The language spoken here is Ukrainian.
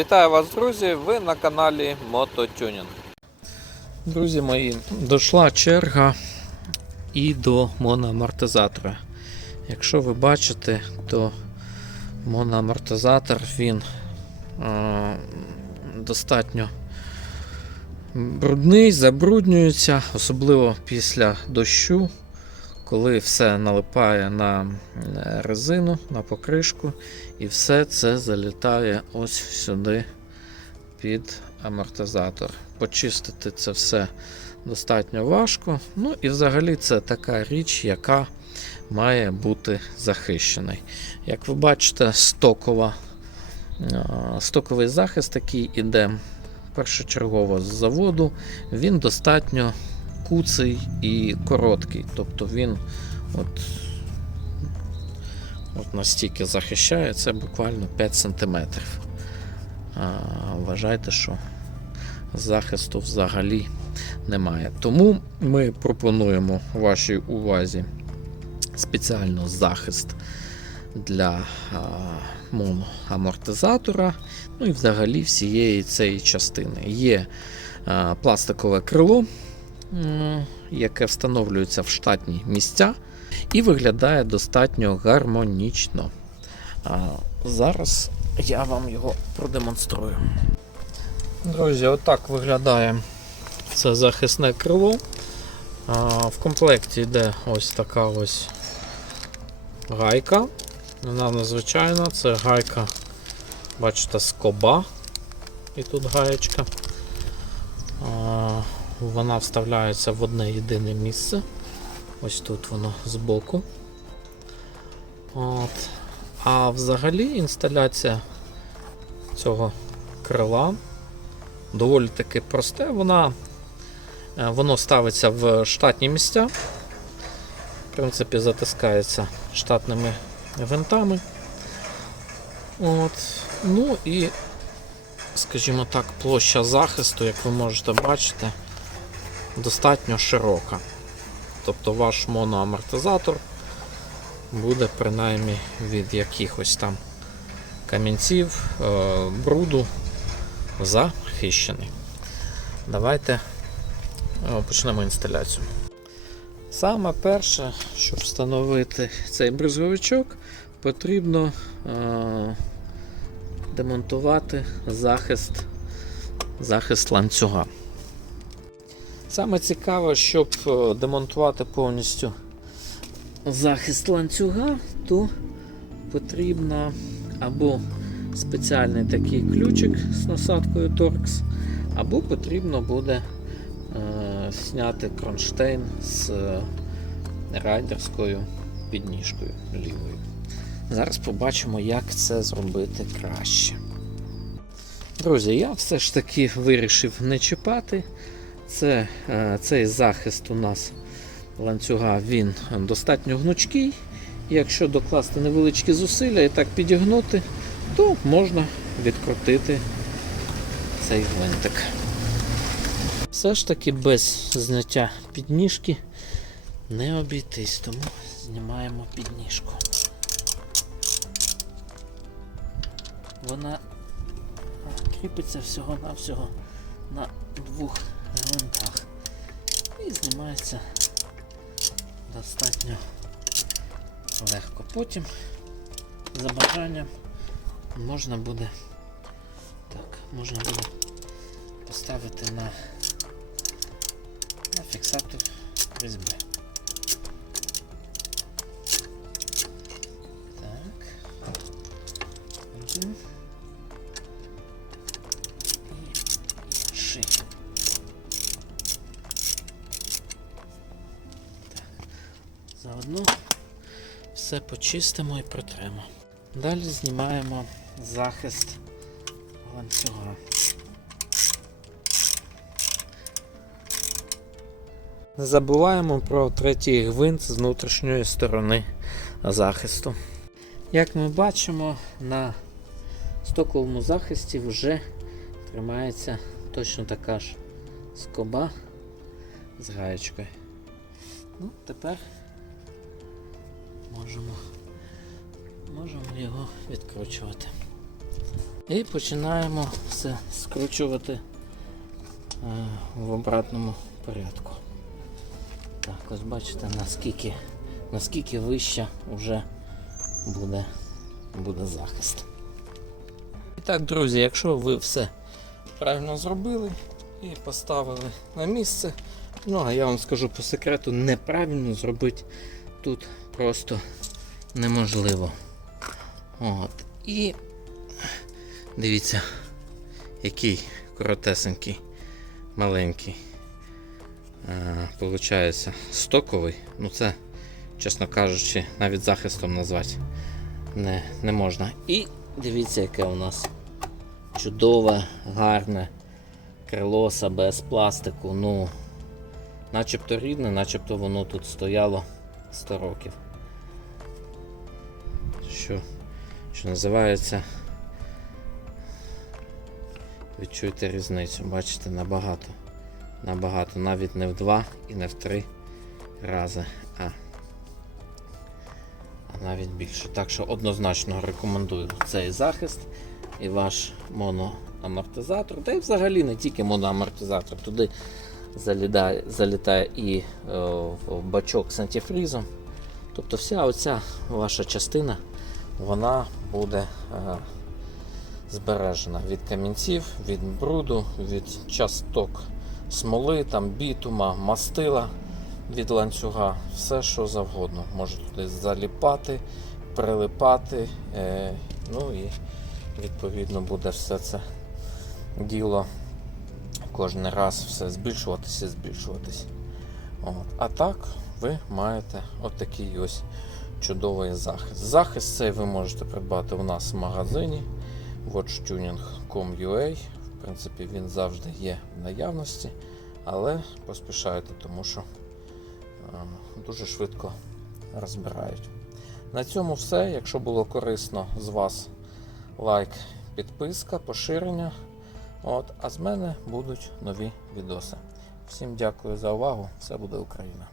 Вітаю вас, друзі! Ви на каналі Мототюнінг. Друзі мої, дійшла черга і до моноамортизатора. Якщо ви бачите, то моноамортизатор він е, достатньо брудний, забруднюється, особливо після дощу, коли все налипає на е, резину, на покришку, і все це залітає ось сюди під амортизатор. Почистити це все достатньо важко. Ну і взагалі це така річ, яка має бути захищена. Як ви бачите, стокова, е, стоковий захист, який іде першочергово з заводу, він достатньо куций і короткий. Тобто він от, от настільки захищає, це буквально 5 см. Вважайте, що захисту взагалі немає. Тому ми пропонуємо вашій увазі спеціально захист для моноамортизатора, ну і взагалі всієї цієї частини. Є пластикове крило, яке встановлюється в штатні місця і виглядає достатньо гармонічно. Зараз я вам його продемонструю. Друзі, отак виглядає це захисне крило. В комплекті йде ось така ось гайка. Вона незвичайна, це гайка, бачите, скоба. І тут гаєчка. Вона вставляється в одне єдине місце. Ось тут воно збоку. От. А взагалі інсталяція цього крила доволі таки просте. Вона, е, воно ставиться в штатні місця. В принципі, затискається штатними винтами. От. Ну і, скажімо так, площа захисту, як ви можете бачити, достатньо широка. Тобто ваш моноамортизатор буде принаймні від якихось там камінців, е, бруду захищений. Давайте е, почнемо інсталяцію. Саме перше, щоб встановити цей бризговичок, потрібно е, демонтувати захист, захист ланцюга. Саме цікаве, щоб е, демонтувати повністю захист ланцюга, то потрібно або спеціальний такий ключик з насадкою Torx, або потрібно буде е, зняти кронштейн з е, райдерською підніжкою лівою. Зараз побачимо, як це зробити краще. Друзі, я все ж таки вирішив не чіпати. Це, е, Цей захист у нас ланцюга він достатньо гнучкий. Якщо докласти невеличкі зусилля і так підігнути, то можна відкрутити цей гвинтик. Все ж таки без зняття підніжки не обійтись, тому знімаємо підніжку. Вона кріпиться всього-навсього на двох гвинтах і знімається достатньо легко. Потім за бажанням можна буде так, можна буде поставити на, на фіксатор різьби. Заодно все почистимо і протремо. Далі знімаємо захист ланцюга. Не забуваємо про третій гвинт з внутрішньої сторони захисту. Як ми бачимо, на стоковому захисті вже тримається точно така ж скоба з гаєчкою. Ну, тепер можемо, можемо його відкручувати. І починаємо все скручувати е, в обратному порядку. Так, ось бачите, наскільки, наскільки вища вже буде, буде захист. І так, друзі, якщо ви все правильно зробили і поставили на місце, ну а я вам скажу по секрету, неправильно зробити тут просто неможливо. От. І дивіться, який коротесенький, маленький. Е, стоковий. Ну це, чесно кажучи, навіть захистом назвати не, не можна. І дивіться, яке у нас чудове, гарне крило без пластику. Ну, начебто рідне, начебто воно тут стояло 100 років. Що, що називається. Відчуйте різницю, бачите, набагато. Набагато, навіть не в два і не в три рази, а, а навіть більше. Так що однозначно рекомендую цей захист і ваш моноамортизатор. Та й взагалі не тільки моноамортизатор. Туди залітає, залітає і е, в бачок з антифрізом. Тобто вся оця ваша частина вона буде е, збережена від камінців, від бруду, від часток смоли, там, бітума, мастила від ланцюга, все що завгодно. Може туди заліпати, прилипати. Е, ну і відповідно буде все це діло кожен раз все збільшуватися і збільшуватись. От. А так ви маєте отакий ось чудовий захист. Захист цей ви можете придбати у нас в магазині watchtuning.com.ua. В принципі, він завжди є в наявності, але поспішайте, тому що е, дуже швидко розбирають. На цьому все. Якщо було корисно з вас лайк, підписка, поширення. От, а з мене будуть нові відоси. Всім дякую за увагу. Все буде Україна!